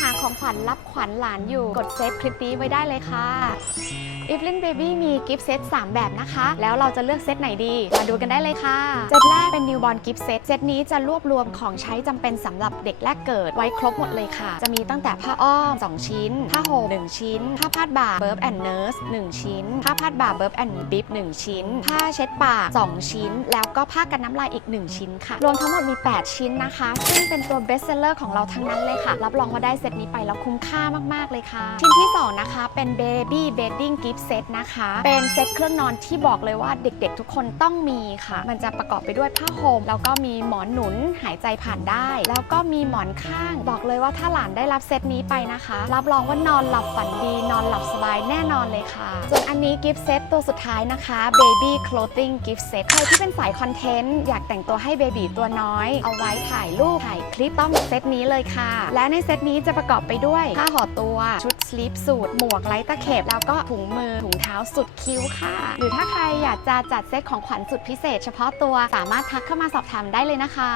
หาของขวัญรับขวัญหลานอยู่ กดเซฟคลิปนี้ไว้ได้เลยค่ะ i v l i n Baby มีกิฟต์เซต3 แบบนะคะ แล้วเราจะเลือกเซตไหนดี มาดูกันได้เลยค่ะ เซตแรกเป็น Newborn Gift Set เซตนี้จะรวบรวมของใช้จำเป็นสำหรับเด็กแรกเกิดไว้ครบหมดเลยค่ะ จะมีตั้งแต่ผ้าอ้อม 2 ชิ้น ผ้าห่ม1 ชิ้น ผ้าพาดบ่า Burp and Nurse 1 ชิ้น ผ้าพาดบ่า Burp and Bib 1 ชิ้น ผ้าเช็ดปาก 2 ชิ้น แล้วก็ผ้ากันน้ำลายอีก 1 ชิ้นค่ะ รวมทั้งหมดมี 8 ชิ้นนะคะ ซึ่งเป็นตัว best seller ของเราทั้งนั้นเลยค่ะ รับรองว่าได้เซตนี้ไปแล้วคุ้มค่ามาก ๆ เลยค่ะ ชิ้นที่ 2 นะคะเป็น baby bedding gift set นะคะ เป็นเซตเครื่องนอนที่บอกเลยว่าเด็ก ๆ ทุกคนต้องมีค่ะ มันจะประกอบไปด้วยผ้าห่มแล้วก็มีหมอนหนุนหายใจผ่านได้ แล้วก็มีหมอนข้าง บอกเลยว่าถ้าหลานได้รับเซตนี้ไปนะคะ รับรองว่านอนหลับฝันดี นอนหลับสบายแน่นอนเลยค่ะ ส่วนอันนี้กิฟต์เซตตัวสุดท้ายนะคะ baby clothing gift set ใครที่เป็นสายคอนเทนต์อยากแต่งตัวให้เบบีตัวน้อย เอาไว้ถ่ายรูปถ่ายคลิปต้องเซตนี้เลยค่ะ และในเซตนี้จะจะประกอบไปด้วยผ้าห่อตัว ชุดสลีปสูทหมวกไร้ตะเข็บ แล้วก็ถุงมือถุงเท้าสุดคิ้วค่ะ หรือถ้าใครอยากจะจัดเซตของขวัญสุดพิเศษ เฉพาะตัวสามารถทักเข้ามาสอบถามได้เลยนะคะ